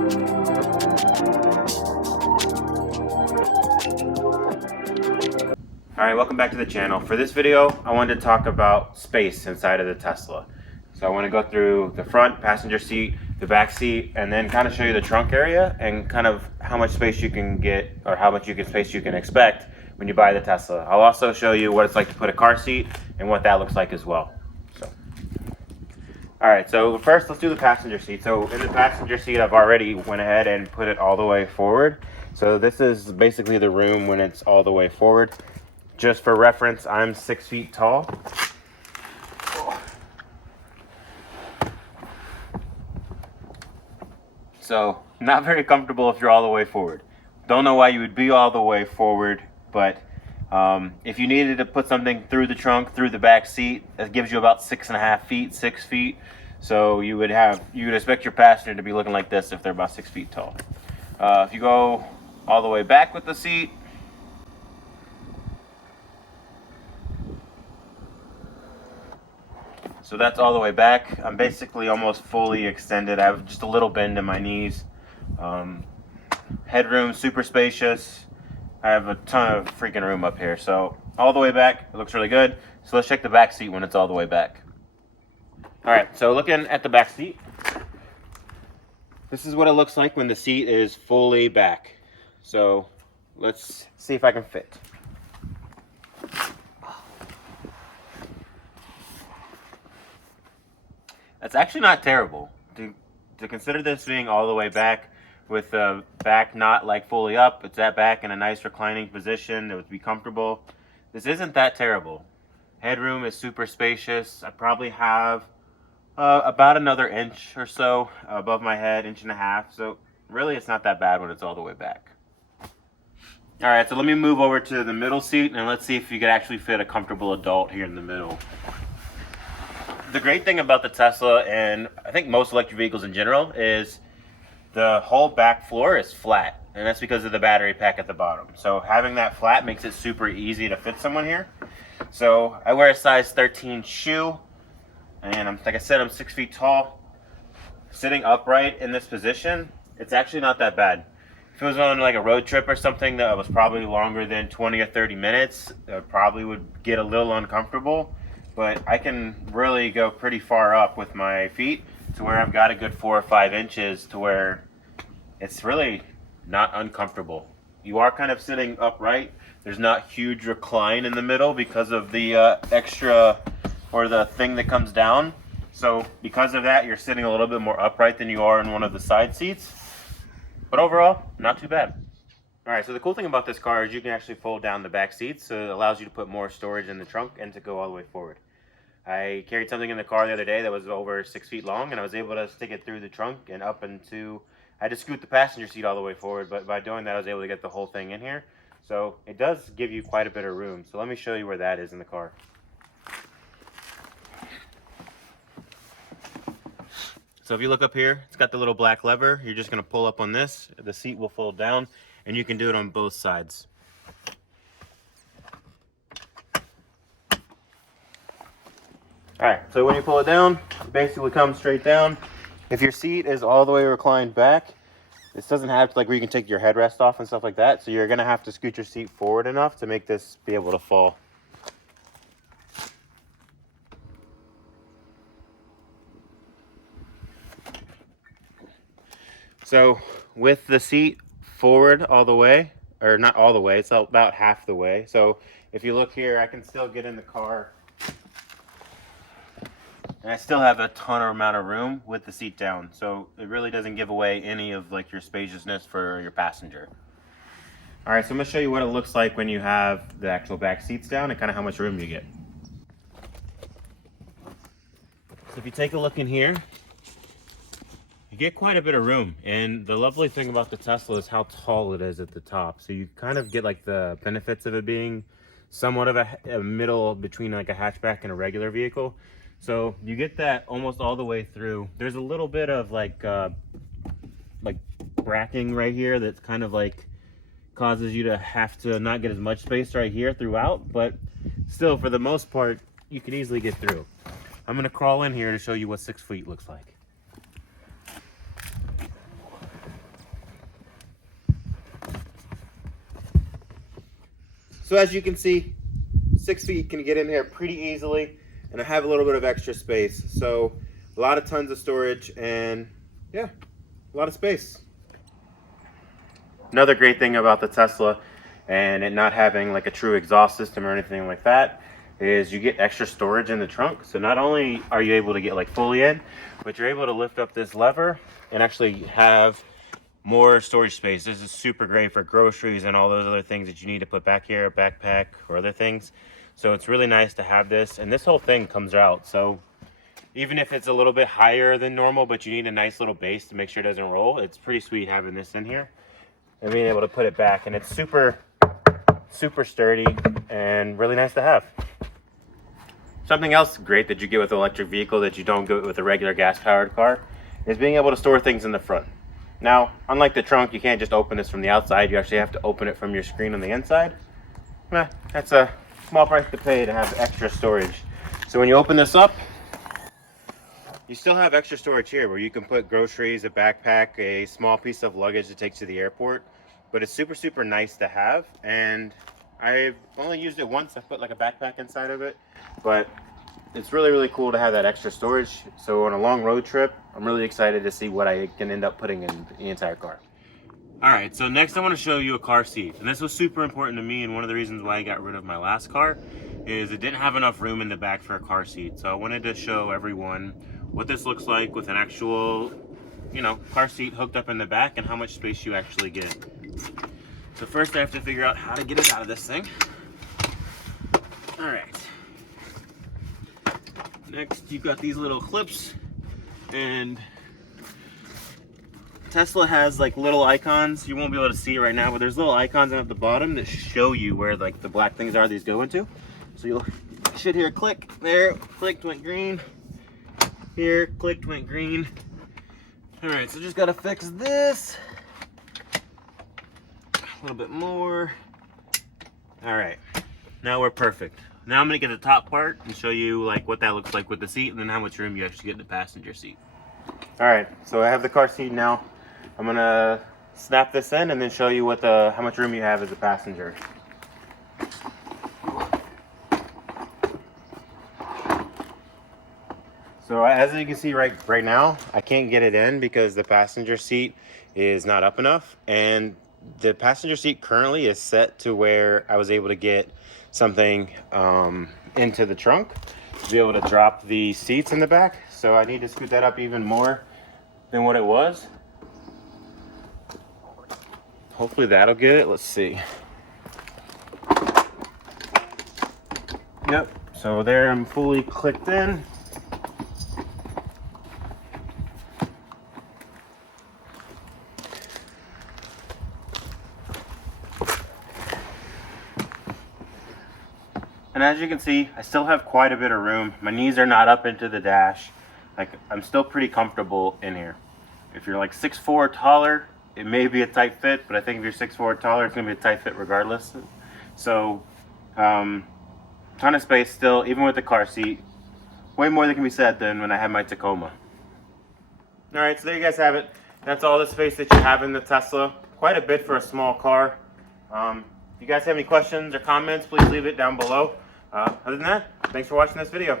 Alright, welcome back to the channel. For this video, I wanted to talk about space inside of the Tesla. So I want to go through the front passenger seat, the back seat, and then kind of show you the trunk area and kind of how much space you can get, or how much space you can expect when you buy the Tesla. I'll also show you what it's like to put a car seat and what that looks like as well. Alright, so first let's do the passenger seat. So in the passenger seat, I've already went ahead and put it all the way forward. So this is basically the room when it's all the way forward. Just for reference, I'm 6 feet tall. So not very comfortable if you're all the way forward. Don't know why you would be all the way forward, but if you needed to put something through the trunk, through the back seat, that gives you about 6.5 feet, 6 feet. So you would expect your passenger to be looking like this if they're about 6 feet tall. If you go all the way back with the seat, so that's all the way back. I'm basically almost fully extended. I have just a little bend in my knees. Headroom, super spacious. I have a ton of freaking room up here. So all the way back, it looks really good. So let's check the back seat when it's all the way back. All right, so looking at the back seat, this is what it looks like when the seat is fully back. So let's see if I can fit. That's actually not terrible. To consider this being all the way back, with the back not like fully up, it's that back in a nice reclining position, it would be comfortable. This isn't that terrible. Headroom is super spacious. I probably have about another inch or so above my head, 1.5 inches. So really it's not that bad when it's all the way back. All right, so let me move over to the middle seat and let's see if you could actually fit a comfortable adult here in the middle. The great thing about the Tesla, and I think most electric vehicles in general, is the whole back floor is flat, and that's because of the battery pack at the bottom. So having that flat makes it super easy to fit someone here. So I wear a size 13 shoe, and like I said, I'm 6 feet tall. Sitting upright in this position, it's actually not that bad. If it was on like a road trip or something that was probably longer than 20 or 30 minutes, I probably would get a little uncomfortable. But I can really go pretty far up with my feet to where I've got a good 4 or 5 inches to where it's really not uncomfortable. You are kind of sitting upright. There's not huge recline in the middle because of the extra, or the thing that comes down. So because of that, you're sitting a little bit more upright than you are in one of the side seats. But overall, not too bad. All right, so the cool thing about this car is you can actually fold down the back seats, so it allows you to put more storage in the trunk and to go all the way forward. I carried something in the car the other day that was over 6 feet long, and I was able to stick it through the trunk and up into, I had to scoot the passenger seat all the way forward, but by doing that I was able to get the whole thing in here. So it does give you quite a bit of room. So let me show you where that is in the car. So if you look up here, it's got the little black lever. You're just gonna pull up on this, the seat will fold down, and you can do it on both sides. Alright, so when you pull it down, it basically comes straight down. If your seat is all the way reclined back, this doesn't have to, like, where you can take your headrest off and stuff like that, so you're gonna have to scoot your seat forward enough to make this be able to fall. So with the seat forward all the way, or not all the way, it's about half the way. So if you look here, I can still get in the car, and I still have a ton of amount of room with the seat down. So it really doesn't give away any of like your spaciousness for your passenger. All right, so I'm gonna show you what it looks like when you have the actual back seats down and kind of how much room you get. So if you take a look in here, you get quite a bit of room, and the lovely thing about the Tesla is how tall it is at the top. So you kind of get like the benefits of it being somewhat of a middle between like a hatchback and a regular vehicle. So you get that almost all the way through. There's a little bit of like bracking right here that's kind of like causes you to have to not get as much space right here throughout, but still for the most part you can easily get through. I'm gonna crawl in here to show you what 6 feet looks like. So as you can see, 6 feet can get in here pretty easily, and I have a little bit of extra space. So a lot of tons of storage, and yeah, a lot of space. Another great thing about the Tesla and it not having like a true exhaust system or anything like that is you get extra storage in the trunk. So not only are you able to get like fully in, but you're able to lift up this lever and actually have more storage space. This is super great for groceries and all those other things that you need to put back here, a backpack or other things. So it's really nice to have this, and this whole thing comes out. So even if it's a little bit higher than normal, but you need a nice little base to make sure it doesn't roll, it's pretty sweet having this in here and being able to put it back. And it's super sturdy and really nice to have. Something else great that you get with an electric vehicle that you don't get with a regular gas-powered car is being able to store things in the front. Now, unlike the trunk, you can't just open this from the outside. You actually have to open it from your screen on the inside. That's a small price to pay to have extra storage. So when you open this up, you still have extra storage here where you can put groceries, a backpack, a small piece of luggage to take to the airport. But it's super nice to have, and I've only used it once. I put like a backpack inside of it, but it's really cool to have that extra storage. So on a long road trip, I'm really excited to see what I can end up putting in the entire car. All right, so next I want to show you a car seat, and this was super important to me, and one of the reasons why I got rid of my last car is it didn't have enough room in the back for a car seat. So I wanted to show everyone what this looks like with an actual, car seat hooked up in the back and how much space you actually get. So first I have to figure out how to get it out of this thing. All right. Next, you've got these little clips, and Tesla has like little icons. You won't be able to see it right now, but there's little icons at the bottom that show you where like the black things are these go into. So you should hear click, there, clicked, went green. Here, clicked, went green. All right, so just gotta fix this. A little bit more. All right, now we're perfect. Now I'm gonna get the top part and show you like what that looks like with the seat, and then how much room you actually get in the passenger seat. All right, so I have the car seat now. I'm gonna snap this in and then show you what how much room you have as a passenger. So as you can see right now, I can't get it in because the passenger seat is not up enough, and the passenger seat currently is set to where I was able to get something into the trunk to be able to drop the seats in the back. So I need to scoot that up even more than what it was. Hopefully that'll get it. Let's see. Yep, so there I'm fully clicked in. And as you can see, I still have quite a bit of room. My knees are not up into the dash. Like, I'm still pretty comfortable in here. If you're like 6'4" taller, it may be a tight fit, but I think if you're 6'4" or taller, it's gonna be a tight fit regardless. So, ton of space still, even with the car seat. Way more than can be said than when I had my Tacoma. All right, so there you guys have it. That's all the space that you have in the Tesla. Quite a bit for a small car. If you guys have any questions or comments, please leave it down below. Other than that, thanks for watching this video.